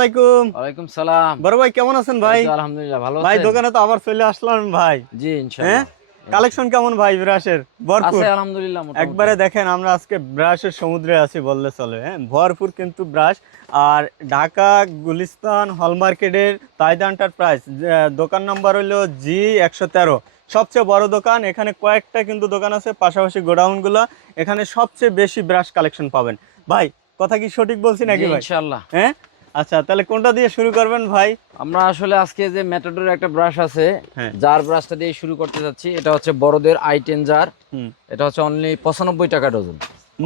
আসসালামাইকুম। ওয়ালাইকুম সালাম। বড় ভাই কেমন আছেন ভাই? আলহামদুলিল্লাহ ভালো ভাই আছেন? দোকানে তো আবার চলে আসলাম ভাই। জি হ্যাঁ, ইনশাআল্লাহ। কালেকশন কেমন ভাই ব্রাশের? ভরপুর। আছে আলহামদুলিল্লাহ মোটামুটি। একবারে দেখেন আমরা আজকে ব্রাশের সমুদ্রে আছি বললে চলে। হ্যাঁ, ভরপুর কিন্তু ব্রাশ। আর ঢাকা গুলিস্তান হল মার্কেটের তাইদা এন্টারপ্রাইজ দোকান নাম্বার হলো G113। সবচেয়ে বড় দোকান। এখানে কয়েকটা কিন্তু দোকান আছে, পাশাপাশি গোডাউনগুলো। এখানে সবচেয়ে বেশি ব্রাশ কালেকশন পাবেন ভাই। কথা কি সঠিক বলছি জি নাকি ভাই? ইনশাআল্লাহ। হ্যাঁ, আচ্ছা তাহলে কোনটা দিয়ে শুরু করবেন ভাই? আমরা আসলে আজকে যে ম্যাটাডোরের একটা ব্রাশ আছে, হ্যাঁ। জার ব্রাশটা দিয়ে শুরু করতে যাচ্ছি। এটা হচ্ছে বড়দের i10 জার। হুম। এটা হচ্ছে অনলি 95 টাকা ডজন।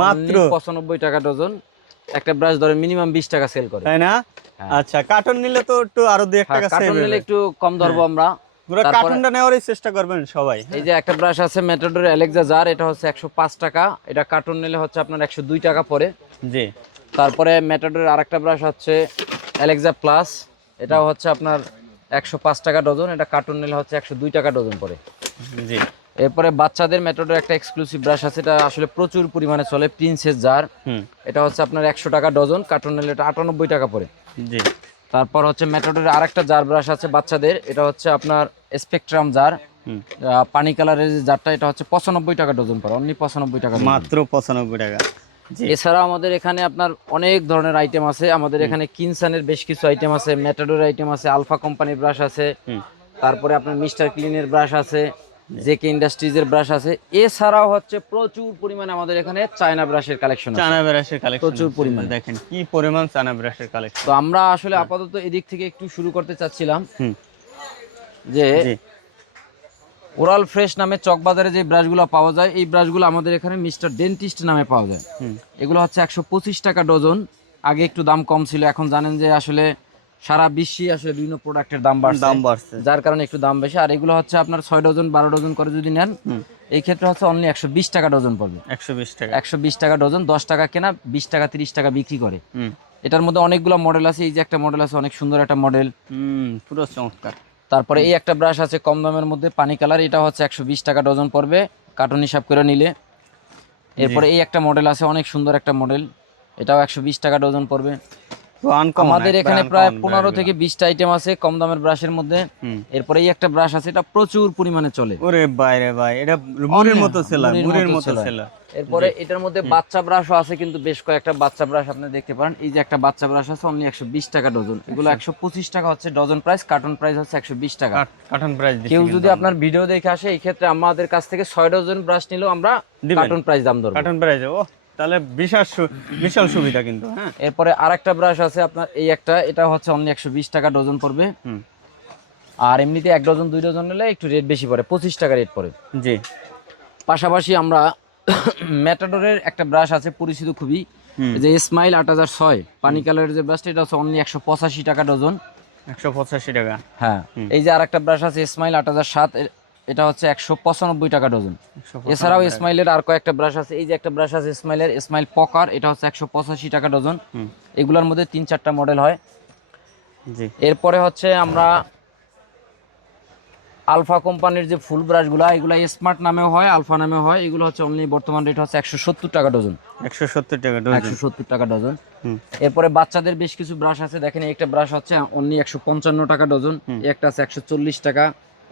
মাত্র 95 টাকা ডজন। একটা ব্রাশ ধরে মিনিমাম 20 টাকা সেল করে। তাই না? হ্যাঁ। আচ্ছা, কার্টন নিলে তো একটু আরো 2-1 টাকা সেভ কার্টন নিলে হবে। একটু কম ধরবো আমরা। পুরো তারপরে কার্টনটা নেওয়ারই চেষ্টা করবেন সবাই। এই যে একটা ব্রাশ আছে ম্যাটাডোর অ্যালেক্সা জার, এটা হচ্ছে 105 টাকা। এটা কার্টন নিলে হচ্ছে আপনার 102 টাকা পড়ে। জি। তারপরে ম্যাটাডোরের আরেকটা ব্রাশ হচ্ছে অ্যালেক্সা প্লাস, এটাও হচ্ছে আপনার 105 টাকা ডজন। এটা কার্টুন নিলে হচ্ছে 102 টাকা ডজন পড়ে। জি। এরপরে বাচ্চাদের ম্যাটাডোর একটা এক্সক্লুসিভ ব্রাশ আছে, এটা আসলে প্রচুর পরিমাণে চলে, প্রিন্সেস জার। এটা হচ্ছে আপনার 100 টাকা ডজন, কার্টুন নিলে এটা 98 টাকা পড়ে। জি। তারপর হচ্ছে ম্যাটাডোরের আরেকটা জার ব্রাশ আছে বাচ্চাদের, এটা হচ্ছে আপনার স্পেকট্রাম জার। পানি কালারের যে জারটা, এটা হচ্ছে 95 টাকা ডজন পড়ে, অনলি 95 টাকা ডজন। মাত্র 95 টাকা। জি। এছাড়াও আমাদের এখানে আপনার অনেক ধরনের আইটেম আছে। আমাদের এখানে কিনসানের বেশ কিছু আইটেম আছে, ম্যাটাডোর আইটেম আছে, আলফা কোম্পানির ব্রাশ আছে, তারপরে আপনার মিস্টার ক্লিনের ব্রাশ আছে, জেকে ইন্ডাস্ট্রিজের ব্রাশ আছে। এছাড়াও হচ্ছে প্রচুর পরিমাণে আমাদের এখানে চায়না ব্রাশের কালেকশন আছে। চায়না ব্রাশের কালেকশন প্রচুর পরিমাণে। দেখেন কি পরিমাণ চায়না ব্রাশের কালেকশন। তো আমরা আসলে আপাতত এদিক থেকে একটু শুরু করতে চাচ্ছিলাম যে জি। ওরাল ফ্রেশ নামে চকবাজারে যে ব্রাশগুলো পাওয়া যায়, এই ব্রাশগুলো আমাদের এখানে মিস্টার ডেন্টিস্ট নামে পাওয়া যায়। এগুলো হচ্ছে 125 টাকা ডজন। আগে একটু দাম কম ছিল, এখন জানেন যে আসলে সারা বিশ্বে আসলে বিভিন্ন প্রোডাক্টের দাম বাড়ছে, যার কারণে একটু দাম বেশি। আর এগুলো হচ্ছে আপনার 6 ডজন 12 ডজন করে যদি নেন, এই ক্ষেত্রে হচ্ছে অনলি 120 টাকা ডজন পড়বে। 120 টাকা। 120 টাকা ডজন, 10 টাকা কেনা, 20 টাকা 30 টাকা বিক্রি করে। এটার মধ্যে অনেকগুলো মডেল আছে। এই যে একটা মডেল আছে, অনেক সুন্দর একটা মডেল। পুরো চমৎকার। তারপরে এই একটা ব্রাশ আছে কম দামের মধ্যে, পানি কালার, এটা হচ্ছে 120 টাকা ডজন পড়বে কার্টন হিসাব করে নিলে। এরপরে এই একটা মডেল আছে, অনেক সুন্দর একটা মডেল, এটাও 120 টাকা ডজন পড়বে। আমাদের এখানে প্রায় 15 থেকে 20টা আইটেম আছে কম দামের ব্রাশের মধ্যে। এরপরে এই একটা ব্রাশ আছে, এটা প্রচুর পরিমাণে চলে। ওরে বাইরে ভাই, এটা মুড়ির মতো ছেলা, মুড়ির মতো ছেলা। এরপরে এটার মধ্যে বাচ্চা ব্রাশও আছে, কিন্তু বেশ কয়েকটা বাচ্চা ব্রাশ আপনি দেখতে পারেন। এই যে একটা বাচ্চা ব্রাশ আছে, অনলি 120 টাকা ডজন। এগুলো 125 টাকা হচ্ছে ডজন প্রাইস, কার্টন প্রাইস হচ্ছে 120 টাকা। কার্টন প্রাইস দিচ্ছি। কেউ যদি আপনার ভিডিও দেখে আসে, এই ক্ষেত্রে আমাদের কাছ থেকে 6 ডজন ব্রাশ নিলেও আমরা কার্টন প্রাইস দাম ধরব। কার্টন প্রাইস, ও তাহলে বিশাল সুবিধা কিন্তু। হ্যাঁ। এরপরে আরেকটা ব্রাশ আছে আপনার, এই একটা, এটা হচ্ছে অনলি 120 টাকা ডজন পড়বে। আর এমনিতে 1 ডজন 2 ডজন নিলে একটু রেট বেশি পড়ে, 25 টাকা রেট পড়ে। জি। পাশাপাশি আমরা ম্যাটাডোরের একটা ব্রাশ আছে পরিচিত খুবই, যে স্মাইল 8006 পানি কালারের যে ব্রাশটা, এটা হচ্ছে অনলি 185 টাকা ডজন। 185 টাকা। হ্যাঁ। এই যে আরেকটা ব্রাশ আছে স্মাইল 8007, এটা হচ্ছে 195 টাকা ডজন। এছাড়াও স্মাইলের আর কয়েকটা ব্রাশ আছে। এই যে একটা ব্রাশ আছে স্মাইলের, স্মাইল পকার, এটা হচ্ছে 185 টাকা ডজন। এগুলোর মধ্যে 3-4টা মডেল হয়। জি। এরপরে হচ্ছে আমরা আলফা কোম্পানির যে ফুল ব্রাশগুলো, এগুলো স্মার্ট নামেও হয়, আলফা নামেও হয়। এগুলো হচ্ছে অনলি বর্তমান রেট হচ্ছে 170 টাকা ডজন। 170 টাকা ডজন। 170 টাকা ডজন। এরপরে বাচ্চাদের বেশ কিছু ব্রাশ আছে, দেখেন একটা ব্রাশ হচ্ছে অনলি 155 টাকা ডজন, একটা আছে 140 টাকা,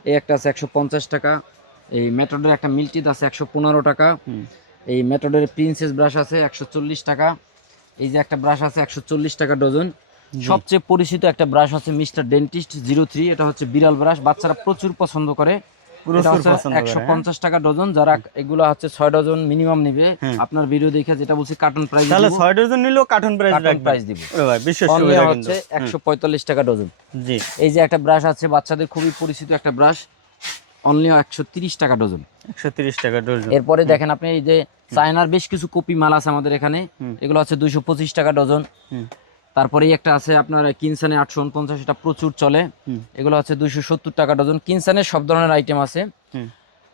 এই একটা আছে 150 টাকা। এই মেথডের একটা মিল্টিদ আছে 115 টাকা। এই মেথডের প্রিন্সেস ব্রাশ আছে 140 টাকা। এই যে একটা ব্রাশ আছে 140 টাকা ডজন। সবচেয়ে পরিচিত একটা ব্রাশ আছে মিস্টার ডেন্টিস্ট 03, এটা হচ্ছে বিড়াল ব্রাশ, বাচ্চারা প্রচুর পছন্দ করে। 150 টাকা ডজন। যারা এগুলো হচ্ছে 6 ডজন মিনিমাম নিবে, আপনার ভিডিও দেখে যেটা বলছি কার্টন প্রাইস, তাহলে 6 ডজন নিলেও কার্টন প্রাইস দিব। ওরে ভাই বিশেষ সুবিধা কিন্তু। হচ্ছে 145 টাকা ডজন। জি। এই যে একটা ব্রাশ আছে বাচ্চাদের খুবই পরিচিত একটা ব্রাশ, অনলি 130 টাকা ডজন। 130 টাকা ডজন। এরপরে দেখেন আপনি, এই যে চায়নার বেশ কিছু কপি মাল আছে আমাদের এখানে, এগুলো হচ্ছে 225 টাকা ডজন। তারপরে একটা আছে আপনার কিনসানে 849, এটা প্রচুর চলে, এগুলো হচ্ছে 270 টাকা ডজন। কিনসানের সব ধরনের আইটেম আছে।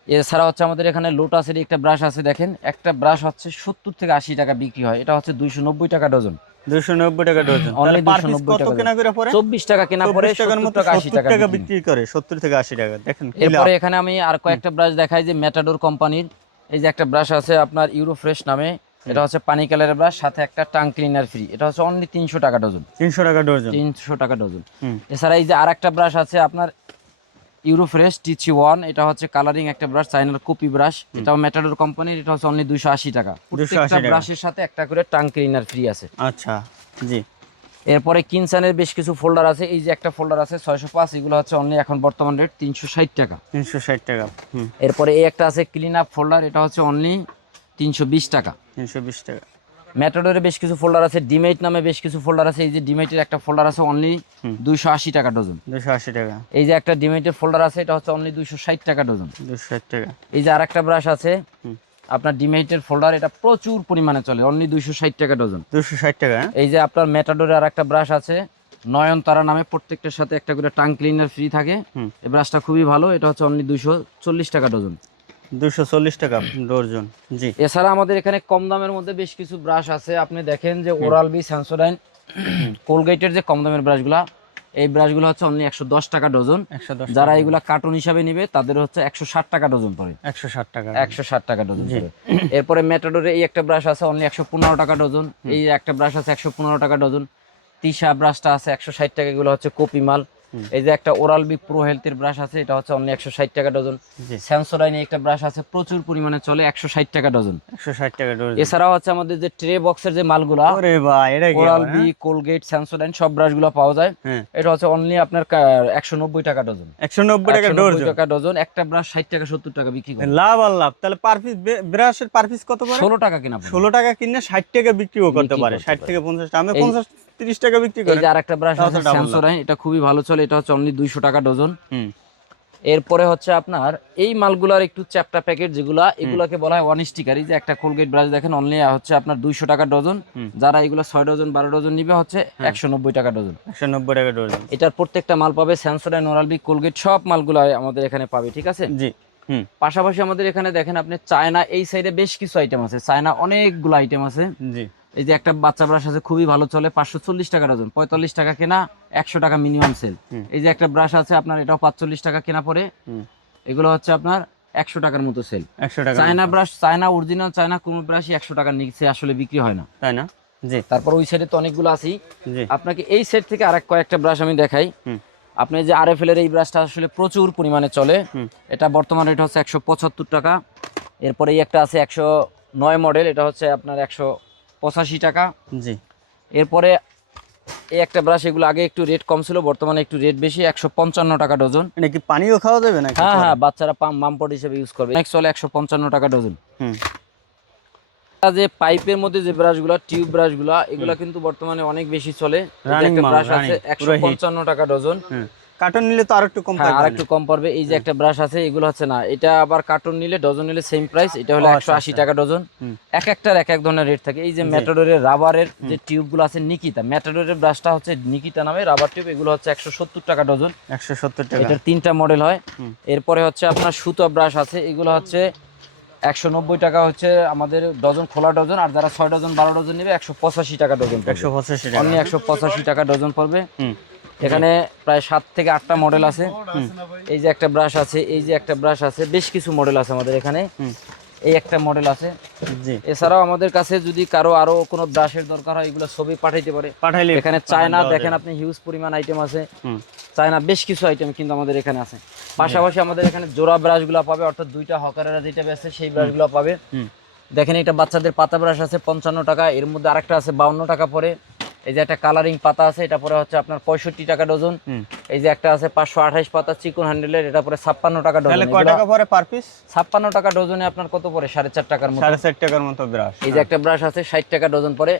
এছাড়া হচ্ছে আমাদের এখানে লোটাসের একটা ব্রাশ আছে, দেখেন একটা ব্রাশ হচ্ছে 70 থেকে 80 টাকা বিক্রি হয়, এটা হচ্ছে 290 টাকা ডজন। 290 টাকা ডজন। তাহলে পার পিস কত কেনা করে পড়ে? 24 টাকা কেনা পড়ে, 70 টাকা 80 টাকা বিক্রি করে, 70 থেকে 80 টাকা। দেখেন। এরপরে এখানে আমি আর কয়েকটা ব্রাশ দেখাই, যে ম্যাটাডোর কোম্পানির। এই যে একটা ব্রাশ আছে আপনার ইউরো ফ্রেশ নামে, এটা হচ্ছে পানি কালারের ব্রাশ, সাথে একটা টাং ক্লিনার ফ্রি। এটা হচ্ছে অনলি 300 টাকা ডজন। 300 টাকা ডজন। 300 টাকা ডজন। এছাড়া এই যে আরেকটা ব্রাশ আছে আপনার ইউরোফ্রেশ TC1, এটা হচ্ছে কালারিং একটা ব্রাশ, চাইনার কপি ব্রাশ, এটাও মেটাডোর কোম্পানির। এটা হচ্ছে অনলি 280 টাকা। প্রত্যেকটা ব্রাশের সাথে একটা করে টাং ক্লিনার ফ্রি আছে। আচ্ছা জি। এরপরে কিনসানের বেশ কিছু ফোল্ডার আছে। এই যে একটা ফোল্ডার আছে 605, এগুলো হচ্ছে অনলি এখন বর্তমান রেট 360 টাকা। 360 টাকা। এরপরে এই একটা আছে ক্লিন আপ ফোল্ডার, এটা হচ্ছে অনলি 320 টাকা। 320 টাকা। মেটাডোরে বেশ কিছু ফোল্ডার আছে, ডিমেট নামে বেশ কিছু ফোল্ডার আছে। এই যে ডিমেটের একটা ফোল্ডার আছে অনলি 280 টাকা ডজন। 280 টাকা। এই যে একটা ডিমেটের ফোল্ডার আছে, এটা হচ্ছে অনলি 260 টাকা ডজন। 260 টাকা। এই যে আরেকটা ব্রাশ আছে আপনার ডিমেটের ফোল্ডার, এটা প্রচুর পরিমাণে চলে, অনলি 260 টাকা ডজন। 260 টাকা। এই যে আপনার মেটাডোরে আরেকটা ব্রাশ আছে নয়নতারা নামে, প্রত্যেকটার সাথে একটা করে টাং ক্লিনার ফ্রি থাকে। এই ব্রাশটা খুবই ভালো, এটা হচ্ছে অনলি 240 টাকা ডজন। 240 টাকা ডজন। জি। এছাড়া আমাদের এখানে কম দামের মধ্যে বেশ কিছু ব্রাশ আছে। আপনি দেখেন যে ওরাল বি, সেন্সোডাইন, কোলগেটের যে কম দামের ব্রাশগুলা, এই ব্রাশগুলো হচ্ছে অনলি 110 টাকা ডজন। যারা এগুলা কার্টুন হিসাবে নিবে তাদের হচ্ছে 160 টাকা ডজন পড়ে। 160 টাকা। 160 টাকা ডজন পড়ে। এরপরে মেটাডোরে এই একটা ব্রাশ আছে অনলি 115 টাকা ডজন। এই একটা ব্রাশ আছে 115 টাকা ডজন। তিশা ব্রাশটা আছে 160 টাকা, এগুলো হচ্ছে কপি মাল। এই যে একটা ওরাল বি প্রো হেলথের ব্রাশ আছে, এটা হচ্ছে অনলি 160 টাকা ডজন। সেন্সোডাইন একটা ব্রাশ আছে, প্রচুর পরিমাণে চলে, 160 টাকা ডজন। 160 টাকা ডজন। এছাড়াও হচ্ছে আমাদের যে ট্রে বক্সের যে মালগুলা, ওরে ভাই এটা কি ওরাল বি, কোলগেট, সেন্সোডাইন সব ব্রাশগুলো পাওয়া যায়। এটা হচ্ছে অনলি আপনার 190 টাকা ডজন। 190 টাকা ডজন। টাকা ডজন। একটা ব্রাশ 60 টাকা 70 টাকা বিক্রি করে। লাভ আর লাভ। তাহলে পার পিস ব্রাশের পার পিস কত পড়ে? 16 টাকা কিনা। 16 টাকা কিনে 60 টাকা বিক্রিও করতে পারে। 60 থেকে 50 টাকা। আমি 50 30 টাকা বিক্রি করি। এই যে আরেকটা ব্রাশ আছে সেন্সোডাইন, এটা খুবই ভালো চলে, এটা হচ্ছে অনলি 200 টাকা ডজন। এরপরে হচ্ছে আপনার এই মালগুলার একটু চ্যাপটা প্যাকেট যেগুলা, এগুলাকে বলা হয় ওয়ান স্টিকার। এই যে একটা কোলগেট ব্রাশ দেখেন অনলি হচ্ছে আপনার 200 টাকা ডজন। যারা এগুলো 6 ডজন 12 ডজন নিবে হচ্ছে 190 টাকা ডজন। 190 টাকা ডজন। এটার প্রত্যেকটা মাল পাবে, সেন্সোডাইন, ওরাল বি, কোলগেট সব মালগুলো আমাদের এখানে পাবে, ঠিক আছে? জি। পাশাপাশি আমাদের এখানে দেখেন আপনি চায়না, এই সাইডে বেশ কিছু আইটেম আছে, চায়না অনেকগুলো আইটেম আছে। জি। এই যে একটা বাচ্চা ব্রাশ আছে খুবই ভালো চলে, 540 টাকা ডজন, 45 টাকা কেনা, 100 টাকা মিনিমাম সেল। এই যে একটা ব্রাশ আছে আপনার, এটাও 45 টাকা কেনা পড়ে, এগুলো হচ্ছে আপনার 100 টাকার মতো সেল। 100 টাকা। China brush, China original China কোন ব্রাশই 100 টাকার নিচে আসলে বিক্রি হয় না, তাই না? জি। তারপর ওই সাইডে তো অনেকগুলো আছে। জি। আপনাকে এই সাইড থেকে আরেক কয়েকটা ব্রাশ আমি দেখাই। আপনি যে RFL এর এই ব্রাশটা আসলে প্রচুর পরিমাণে চলে, এটা বর্তমান রেট হচ্ছে 175 টাকা। এরপরে এই একটা আছে 109 মডেল, এটা হচ্ছে আপনার 185 টাকা। জি। এরপরে এই একটা ব্রাশ, এগুলো আগে একটু রেট কম ছিল, বর্তমানে একটু রেট বেশি, 155 টাকা ডজন। এটা কি পানিও খাওয়া যাবে নাকি? হ্যাঁ হ্যাঁ, বাচ্চারা মামপট হিসেবে ইউজ করবে। নেক্সট চলে 155 টাকা ডজন। যে পাইপের মধ্যে যে ব্রাশগুলো, টিউব ব্রাশগুলো, এগুলো কিন্তু বর্তমানে অনেক বেশি চলে। একটা ব্রাশ আছে 155 টাকা ডজন। কার্টন নিলে তো আরেকটু কম পড়বে, আরেকটু কম পড়বে। এই যে একটা ব্রাশ আছে, এগুলো হচ্ছে না, এটা আবার কার্টন নিলে, ডজন নিলে সেম প্রাইস। এটা হলো 180 টাকা ডজন। এক একটার এক এক ধরনের রেট থাকে। এই যে মেটাডোরের রাবারের যে টিউবগুলো আছে, নিকিতা মেটাডোরের ব্রাশটা হচ্ছে নিকিতা নামে রাবার টিউব, এগুলো হচ্ছে 170 টাকা ডজন। 170 টাকা। এটার 3টা মডেল হয়। এরপরে হচ্ছে আপনার সুতো ব্রাশ আছে, এগুলো হচ্ছে 190 টাকা হচ্ছে আমাদের ডজন, খোলা ডজন। আর যারা 6 ডজন 12 ডজন নেবে 185 টাকা ডজন। 185 টাকা। অনলি 185 টাকা ডজন পড়বে। এখানে প্রায় 7 থেকে 8টা মডেল আছে। এই যে একটা ব্রাশ আছে, এই যে একটা ব্রাশ আছে, বেশ কিছু মডেল আছে আমাদের এখানে। এই একটা মডেল আছে। জি। এছাড়াও আমাদের কাছে যদি কারো আরো কোনো ব্রাশের দরকার হয়, এগুলো ছবি পাঠাইতে পারে, পাঠাইলে। এখানে চায়না দেখেন আপনি হিউজ পরিমাণ আইটেম আছে, চায়না বেশ কিছু আইটেম কিন্তু আমাদের এখানে আছে। পাশাপাশি আমাদের এখানে জোড়া ব্রাশগুলো পাবে, অর্থাৎ 2টা হকারেরা যেটা বেচে সেই ব্রাশগুলো পাবে। দেখেন এটা বাচ্চাদের পাতা ব্রাশ আছে 55 টাকা। এর মধ্যে আরেকটা আছে 52 টাকা পরে। এই যে একটা কালারিং পাতা আছে, এটা পরে হচ্ছে আপনার 65 টাকা ডজন। এই যে একটা আছে 528 পাতা চিকন হ্যান্ডেলের, এটা পরে 56 টাকা ডজন। তাহলে কয় টাকা পরে পার পিস? 56 টাকা ডজনে আপনার কত পরে? 4.5 টাকার মতো। 4.5 টাকার মতো ব্রাশ। এই যে একটা ব্রাশ আছে 60 টাকা ডজন পরে।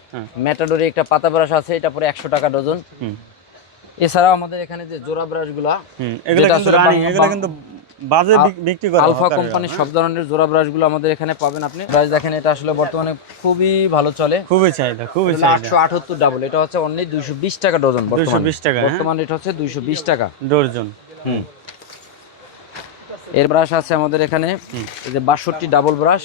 মেটাডোরে একটা পাতা ব্রাশ আছে, এটা পরে 100 টাকা ডজন। এছাড়াও আমাদের এখানে যে জোড়া ব্রাশগুলো, এগুলো কিন্তু রানিং, এগুলো কিন্তু বাজে বিক্রি করা হয়। আলফা কোম্পানির সব ধরনের জোড়া ব্রাশগুলো আমাদের এখানে পাবেন আপনি। ব্রাশ দেখেন, এটা আসলে বর্তমানে খুবই ভালো চলে, খুবই চাহিদা, খুবই চাহিদা। 178 ডাবল, এটা হচ্ছে অনলি 220 টাকা ডজন। 220 টাকা বর্তমানে এটা হচ্ছে 220 টাকা ডজন। এর ব্রাশ আছে আমাদের এখানে, এই যে 62 ডাবল ব্রাশ,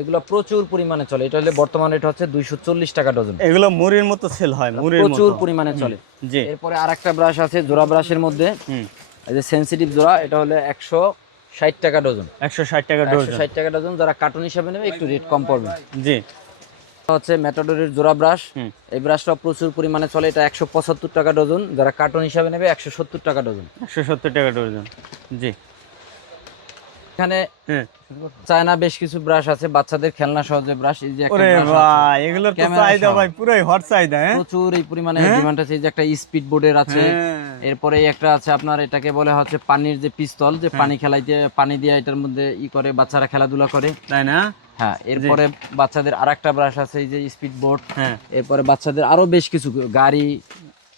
এগুলো প্রচুর পরিমাণে চলে। এটা হলে বর্তমানে এটা হচ্ছে 240 টাকা ডজন। এগুলো মুড়ির মতো সেল হয়, মুড়ির মতো প্রচুর পরিমাণে চলে। জি। এরপরে আরেকটা ব্রাশ আছে জোড়া ব্রাশের মধ্যে, এই যে সেনসিটিভ জোড়া, এটা হলে 160 টাকা ডজন। 160 টাকা ডজন। 160 টাকা ডজন। যারা কার্টুন হিসাবে নেবে একটু রেট কম পড়বে। জি। হচ্ছে ম্যাটাডোরের জোড়া ব্রাশ। হুম। এই ব্রাশটা প্রচুর পরিমাণে চলে, এটা 175 টাকা ডজন, যারা কার্টন হিসাবে নেবে 170 টাকা ডজন। 170 টাকা ডজন। জি। এখানে হ্যাঁ। চায়না বেশ কিছু ব্রাশ আছে, বাচ্চাদের খেলনা সহ যে ব্রাশ, এই যে একটা ওরে ব্রাশ আছে ভাই, এগুলোর তো ক্যামেরা চাহিদা সহ। ভাই পুরাই হট চাহিদা, হ্যাঁ? প্রচুর এই পরিমাণে হ্যাঁ? ডিমান্ড আছে। এই যে একটা স্পিড বোর্ডের আছে, হ্যাঁ। এরপরে এই একটা আছে আপনার, এটাকে বলে হচ্ছে পানির যে পিস্তল, যে পানি খেলাইতে পানি দিয়ে এটার মধ্যে করে বাচ্চারা খেলাধুলা করে, তাই না? হ্যাঁ। এরপরে বাচ্চাদের আরেকটা ব্রাশ আছে, এই যে স্পিড বোর্ড। হ্যাঁ। এরপরে বাচ্চাদের আরো বেশ কিছু গাড়ি,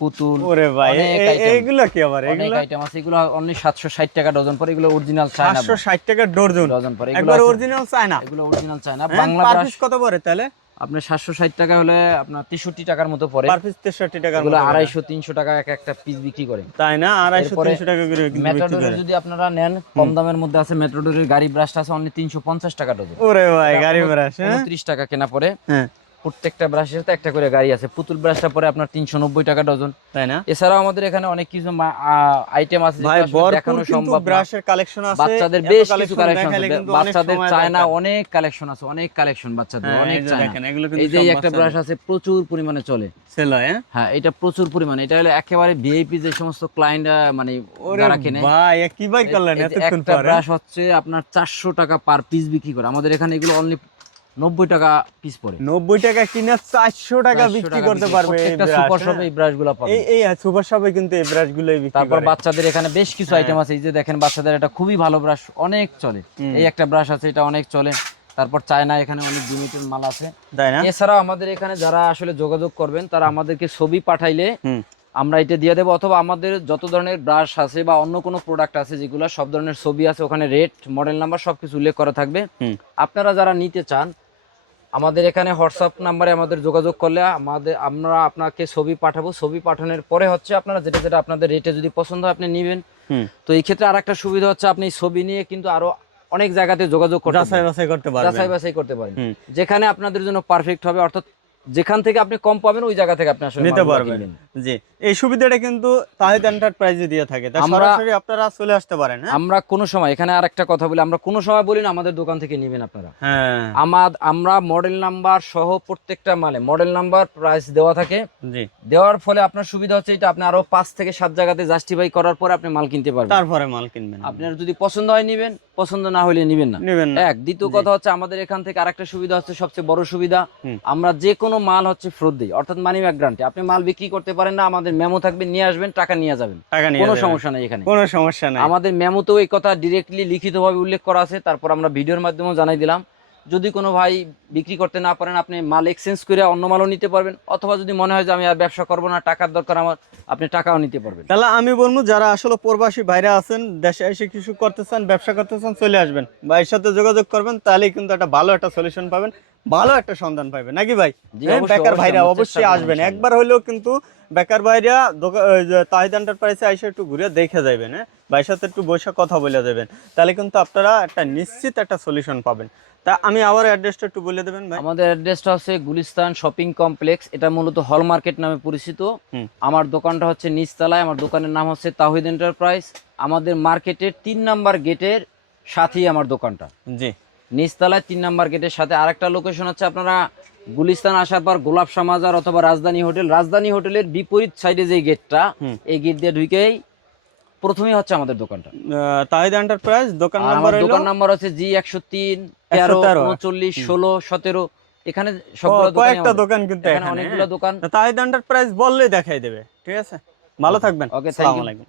পুতুল, ওরে ভাই, অনেক item। এইগুলো কি আবার? অনেক এগুলো আইটেম আছে, এগুলো অনলি 760 টাকা ডজন পরে, এগুলো অরিজিনাল চায়না 760 টাকা ডজন। ডজন পরে, এগুলো একবার আছে- অরিজিনাল চায়না। এগুলো অরিজিনাল চায়না। হ্যাঁ, বাংলা পার ব্রাশ পিস কত পড়ে তাহলে? আপনার 760 টাকা হলে আপনার 63 টাকার মতো পড়ে। পার পিস 63 টাকার এগুলো মতো পড়ে। 250-300 টাকা এক একটা পিস বিক্রি করে। তাই না? 250 এরপরে 300 টাকা করে কিন্তু বিক্রি ম্যাটাডোরের করে। যদি আপনারা নেন কম দামের মধ্যে আছে, ম্যাটাডোরের গাড়ি ব্রাশটা আছে অনলি 350 টাকা ডজন। ওরে ভাই, গাড়ি ব্রাশ, হ্যাঁ? 29 টাকা কেনা পড়ে। হ্যাঁ। প্রত্যেকটা ব্রাশের সাথে একটা করে গাড়ি আছে। পুতুল ব্রাশটা পরে আপনার 390 টাকা ডজন। তাই না? এছাড়াও আমাদের এখানে অনেক কিছু আইটেম আছে ভাই, যেগুলো আসলে ভরপুর দেখানো কিন্তু সম্ভব না। ব্রাশের কালেকশন আছে। বাচ্চাদের এত বেশ কিছু collection কালেকশন দেখালে আছে, কিন্তু অনেক বাচ্চাদের সময় চায়না দরকার। অনেক কালেকশন আছে, অনেক কালেকশন বাচ্চাদের, হ্যাঁ, অনেক এই যে চায়না। দেখেন, এগুলো কিন্তু এই যে সব একটা বাচ্চাদের। ব্রাশ আছে প্রচুর পরিমাণে চলে, সেল হয়, হ্যাঁ? হ্যাঁ। এটা প্রচুর পরিমাণে, এটা হলো একেবারে ভিআইপি যে সমস্ত ক্লায়েন্ট মানে ওরে যারা কেনে। ভাই, এ কি ভাই করলেন এই যে এতক্ষণ একটা পরে? ব্রাশ হচ্ছে আপনার 400 টাকা পার পিস বিক্রি করে, আমাদের এখানে এগুলো অনলি 90 টাকা পিস পড়ে। 90 টাকা কিনে 400 টাকা 400 বিক্রি টাকা করতে বিক্রি। পারবে এই প্রত্যেকটা ব্রাশ, সুপার হ্যাঁ? শপে এই ব্রাশগুলো পাবে। এই সুপার শপে কিন্তু এই ব্রাশগুলোই বিক্রি তারপর করে। বাচ্চাদের এখানে বেশ কিছু আইটেম আছে, এই যে দেখেন বাচ্চাদের এটা খুবই ভালো ব্রাশ, অনেক চলে। এই একটা ব্রাশ আছে, এটা অনেক চলে। তারপর চায়না এখানে অনেক লিমিটেড মাল আছে, তাই না? এছাড়াও আমাদের এখানে যারা আসলে যোগাযোগ করবেন তারা আমাদেরকে ছবি পাঠাইলে হুম। আমরা এটা দিয়ে দেবো, অথবা আমাদের যত ধরনের ব্রাশ আছে বা অন্য কোনো প্রোডাক্ট আছে যেগুলো সব ধরনের ছবি আছে, ওখানে রেট, মডেল নাম্বার সবকিছু উল্লেখ করা থাকবে। হুম। আপনারা যারা নিতে চান আমাদের এখানে হোয়াটসঅ্যাপ নাম্বারে আমাদের যোগাযোগ করলে আমরা আপনাকে ছবি পাঠাবো। ছবি পাঠানোর পরে হচ্ছে আপনারা যেটা যেটা আপনাদের রেটে যদি পছন্দ হয় আপনি নেবেন। হুম। তো এই ক্ষেত্রে আরেকটা সুবিধা হচ্ছে আপনি ছবি নিয়ে কিন্তু আরো অনেক জায়গাতে যোগাযোগ করতে যাচাই পারেন, বাছাই করতে পারবেন। যাচাই বাছাই করতে পারেন, হুম। যেখানে আপনাদের জন্য পারফেক্ট হবে, অর্থাৎ যেখান থেকে আপনি কম পাবেন ওই জায়গা থেকে আপনি আসলে নিতে মালগুলো পারবেন। কিনবেন। জি, এই সুবিধাটা কিন্তু তাহিদ এন্টারপ্রাইজে দিয়ে থাকে, তাই আমরা- সরাসরি আপনারা চলে আসতে পারেন, হ্যাঁ? আমরা কোনো সময়, এখানে আরেকটা কথা বলি, আমরা কোনো সময় বলি না আমাদের দোকান থেকে নেবেন আপনারা। হ্যাঁ। আমরা মডেল নাম্বার সহ প্রত্যেকটা মালে মডেল নাম্বার প্রাইস দেওয়া থাকে। জি। দেওয়ার ফলে আপনার সুবিধা হচ্ছে এটা আপনি আরো 5 থেকে 7 জায়গাতে জাস্টিফাই করার পরে আপনি মাল কিনতে পারবেন। তারপরে মাল কিনবেন। আপনার যদি পছন্দ হয় নিবেন, পছন্দ না হলে নিবেন না। নেবেন না। এক দ্বিতীয় কথা হচ্ছে আমাদের এখান থেকে আরেকটা সুবিধা হচ্ছে, সবচেয়ে বড় সুবিধা, হুম। আমরা যে কোনো মাল হচ্ছে ফেরত দিই, অর্থাৎ মানি ব্যাক গ্যারান্টি। আপনি মাল বিক্রি করতে পারেন না, আমাদের মেমো থাকবে, নিয়ে আসবেন, টাকা নিয়ে যাবেন, টাকা নিয়ে কোনো যাবেন। সমস্যা নাই এখানে। কোনো সমস্যা নাই। আমাদের মেমোতেও এই কথা ডিরেক্টলি লিখিতভাবে উল্লেখ করা আছে, তারপর আমরা ভিডিওর মাধ্যমেও জানাই দিলাম। যদি কোনো ভাই বিক্রি করতে না পারেন আপনি মাল এক্সচেঞ্জ করে অন্য মালও নিতে পারবেন, অথবা যদি মনে হয় যে আমি আর ব্যবসা করবো না, টাকার দরকার আমার, আপনি টাকাও নিতে পারবেন। তাহলে আমি বলবো যারা আসলে প্রবাসী ভাইরা আছেন, দেশে এসে কিছু করতে চান, ব্যবসা করতে চান, চলে আসবেন, ভাইয়ের সাথে যোগাযোগ করবেন, তাহলেই কিন্তু একটা ভালো একটা সলিউশন পাবেন, ভালো একটা সন্ধান পাবেন, নাকি ভাই? জি, হ্যাঁ, অবশ্যই, বেকার অবশ্যই, ভাইরা আমরা অবশ্যই চেষ্টা করবো আসবেন, ইনশাআল্লাহ। একবার হইলেও কিন্তু বেকার ভাইরা তাহিদ এন্টারপ্রাইজে এসে একটু ঘুরে দেখে যাবেন, হ্যাঁ, ভাইয়ের সাথে একটু বসে কথা বলে যাবেন, তাহলে কিন্তু আপনারা একটা নিশ্চিত একটা সলিউশন পাবেন। তা আমি আবার অ্যাড্রেসটা একটু বলে দেবেন ভাই। আমাদের অ্যাড্রেসটা হচ্ছে গুলিস্তান শপিং কমপ্লেক্স, এটা মূলত হল মার্কেট নামে পরিচিত। হুম। আমার দোকানটা হচ্ছে নিচতলায়, আমার দোকানের নাম হচ্ছে তাহিদ এন্টারপ্রাইজ। আমাদের মার্কেটের 3 নাম্বার গেটের সাথেই আমার দোকানটা, জি। নিচতলায় 3 নাম্বার গেটের সাথে। আরেকটা লোকেশন হচ্ছে আপনারা গুলিস্তান আসার পর গোলাপ শামাজার অথবা রাজধানী হোটেল, রাজধানী হোটেলের বিপরীত সাইডে যে গেটটা, হুম। এই গেট দিয়ে ঢুকেই প্রথমেই হচ্ছে আমাদের দোকানটা। তাহিদ এন্টারপ্রাইজ, দোকান আর নাম্বার আমার হলো দোকান নাম্বার হচ্ছে G103 13 39 16 17। এখানে সবগুলো দোকানই কয়েকটা আমাদের। দোকান কিন্তু এখানে এখানে, অনেকগুলো দোকান। তাহিদ এন্টারপ্রাইজ বললেই দেখাই দেবে। ঠিক আছে, ভালো থাকবেন। ওকে, থ্যাংক আসসালামু ইউ। আলাইকুম।